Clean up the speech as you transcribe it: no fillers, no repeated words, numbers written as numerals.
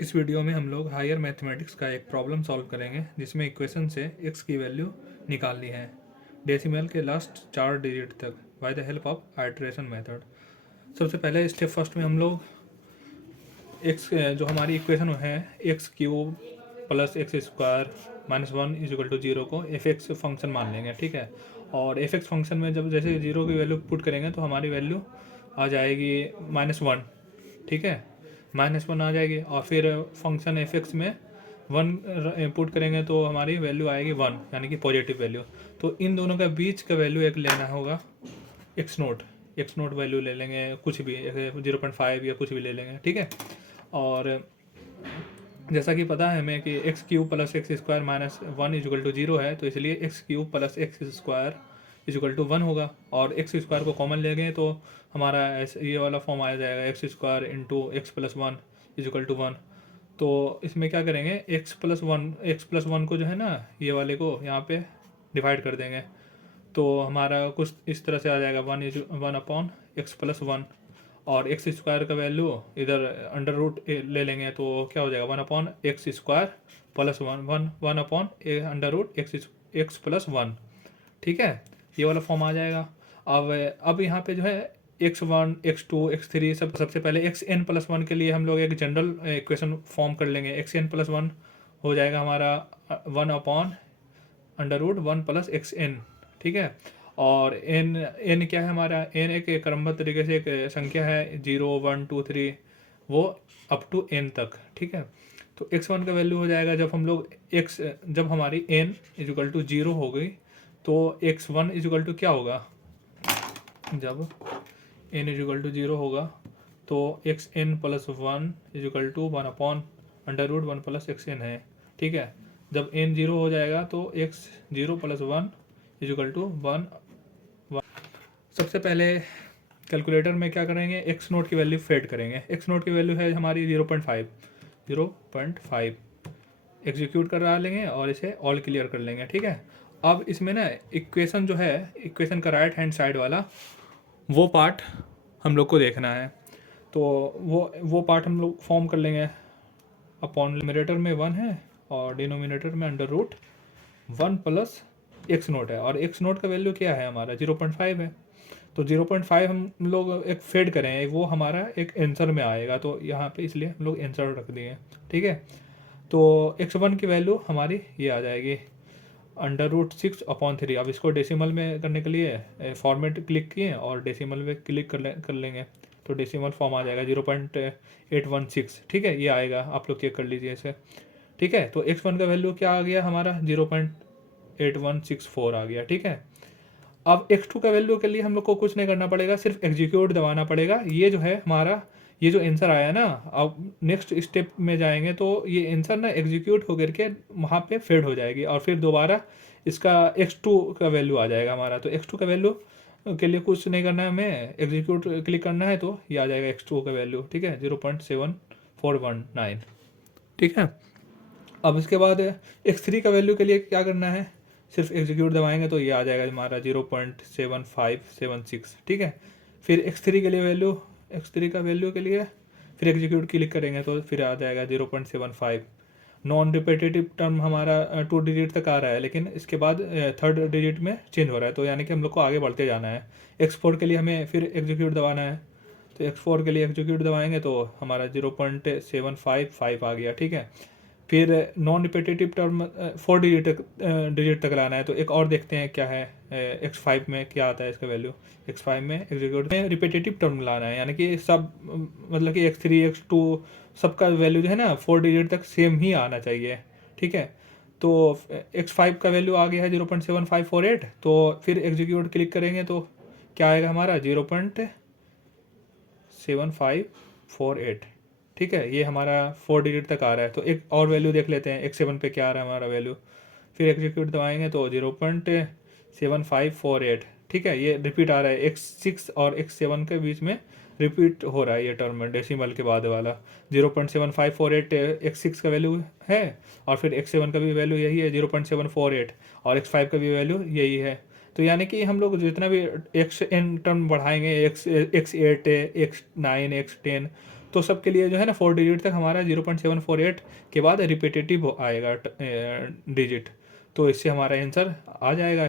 इस वीडियो में हम लोग हायर मैथमेटिक्स का एक प्रॉब्लम सॉल्व करेंगे जिसमें इक्वेशन से x की वैल्यू निकालनी है डेसिमल के लास्ट 4 डिजिट तक by the help of iteration method. सबसे पहले स्टेप फर्स्ट में हम लोग x जो हमारी इक्वेशन है X cube plus x square minus one is equal to zero को एफ एक्स फंक्शन मान लेंगे, ठीक है। और एफ एक्स फंक्शन में जब जैसे जीरो की वैल्यू पुट करेंगे तो हमारी वैल्यू आ जाएगी -1, ठीक है, -1 आ जाएगी। और फिर फंक्शन एफ एक्स में 1 पुट करेंगे तो हमारी वैल्यू आएगी 1, यानी कि पॉजिटिव वैल्यू। तो इन दोनों का बीच का वैल्यू एक लेना होगा एक्स नोट वैल्यू ले लेंगे, कुछ भी 0.5 या कुछ भी ले लेंगे, ठीक है। और जैसा कि पता है हमें कि x cube plus x square minus one is equal to zero है, तो इसलिए x cube plus x square is equal to 1 होगा। और एक्स स्क्वायर को कॉमन ले गए तो हमारा ये वाला फॉर्म आ जाएगा x square into x plus one is equal to 1। तो इसमें क्या करेंगे, एक्स प्लस वन को जो है ना ये वाले को यहाँ पे डिवाइड कर देंगे, तो हमारा कुछ इस तरह से आ जाएगा 1 अपॉन एक्स प्लस वन। और एक्स स्क्वायर का वैल्यू इधर अंडर रूट ले लेंगे तो क्या हो जाएगा 1 upon x square plus one upon under root x plus one, ठीक है। ये वाला फॉर्म आ जाएगा। अब यहाँ पे जो है x1 x2 x3 सबसे पहले xn+1 के लिए हम लोग एक जनरल इक्वेशन फॉर्म कर लेंगे। xn+1 हो जाएगा हमारा 1 upon under root 1 plus xn, ठीक है। और n क्या है हमारा, n एक क्रमबद्ध तरीके से एक संख्या है 0 1 2 3 वो अप टू n तक, ठीक है। तो x1 का वैल्यू हो जाएगा जब हमारी n इज इक्वल टू 0 हो गई तो x1 इज इक्वल टू क्या होगा, जब n इज इक्वल टू 0 होगा तो xn+1 is equal to 1 upon under root 1 plus xn है, ठीक है। जब n 0 हो जाएगा तो x0+1 इज इक्वल टू 1। सबसे पहले कैलकुलेटर में क्या करेंगे, एक्स नोट की वैल्यू फेड करेंगे। एक्स नोट की वैल्यू है हमारी 0.5 एग्जीक्यूट करा लेंगे और इसे ऑल क्लियर कर लेंगे, ठीक है। अब इसमें ना इक्वेशन जो है, इक्वेशन का राइट हैंड साइड वाला वो पार्ट हम लोग को देखना है। तो वो पार्ट हम लोग फॉर्म कर लेंगे। अपॉन न्यूमरेटर में 1 है और डिनोमिनेटर में under root 1 plus x nought है। और एक्स नोट का वैल्यू क्या है हमारा 0.5 है। तो 0.5 हम लोग एक फेड करें, वो हमारा एक आंसर में आएगा, तो यहाँ पे इसलिए हम लोग आंसर रख दिए, ठीक है। तो x1 की वैल्यू हमारी ये आ जाएगी अंडर रूट 6/3। अब इसको डेसिमल में करने के लिए फॉर्मेट क्लिक किए और डेसिमल में क्लिक कर लेंगे तो डेसिमल फॉर्म आ जाएगा 0.816, ठीक है। ये आएगा, आप लोग चेक कर लीजिए इसे, ठीक है। तो x1 का वैल्यू क्या आ गया हमारा 0.8164 आ गया, ठीक है। अब x2 का वैल्यू के लिए हम लोग को कुछ नहीं करना पड़ेगा, सिर्फ एग्जीक्यूट दबाना पड़ेगा। ये जो है हमारा ये जो आंसर आया ना, अब नेक्स्ट स्टेप में जाएंगे तो ये आंसर ना एग्जीक्यूट होकर के वहाँ पे फेड हो जाएगी और फिर दोबारा इसका x2 का वैल्यू आ जाएगा हमारा। तो x2 का वैल्यू के लिए कुछ नहीं करना है, हमें एग्जीक्यूट क्लिक करना है तो ये आ जाएगा x2 का वैल्यू, ठीक है, 0.7419, ठीक है। अब इसके बाद x3 का वैल्यू के लिए क्या करना है, सिर्फ एग्जीक्यूट दबाएंगे तो ये आ जाएगा हमारा 0.7576, ठीक है। फिर x3 के लिए वैल्यू, x3 का वैल्यू के लिए फिर एग्जीक्यूट क्लिक करेंगे तो फिर आ जाएगा 0.75। नॉन रिपीटेटिव टर्म हमारा 2 डिजिट तक आ रहा है, लेकिन इसके बाद 3rd डिजिट में चेंज हो रहा है, तो यानी कि हम लोग को आगे बढ़ते जाना है। x4 के लिए हमें फिर एग्जीक्यूट दबाना है, तो x4 के लिए एग्जीक्यूट दबाएंगे तो हमारा 0.755 आ गया, ठीक है। फिर नॉन रिपीटेटिव टर्म 4 डिजिट तक लाना है, तो एक और देखते हैं क्या है x5 में क्या आता है इसका वैल्यू। x5 में एग्जीक्यूट में रिपीटेटिव टर्म लाना है, यानी कि सब मतलब कि x3 x2 सबका वैल्यू जो है ना 4 डिजिट तक सेम ही आना चाहिए, ठीक है। तो x5 का वैल्यू आ गया है 0.7548, तो फिर एग्जीक्यूट क्लिक करेंगे तो क्या आएगा हमारा 0.7548, ठीक है। ये हमारा 4 डिजिट तक आ रहा है। तो एक और वैल्यू देख लेते हैं x7 पे क्या आ रहा है हमारा वैल्यू। फिर एग्जीक्यूट दबाएंगे तो 0.7548, ठीक है। ये रिपीट आ रहा है, x6 और x7 के बीच में रिपीट हो रहा है ये टर्म डेसिमल के बाद वाला। 0.7548 x6 का वैल्यू है और फिर x7 का भी वैल्यू यही है 0.748 और x5 का भी वैल्यू यही है। तो यानी कि हम लोग जितना भी xn टर्म बढ़ाएंगे x8 x9 x10 तो सबके लिए जो है ना 4 डिजिट तक हमारा 0.748 के बाद रिपीटेटिव आएगा डिजिट, तो इससे हमारा आंसर आ जाएगा।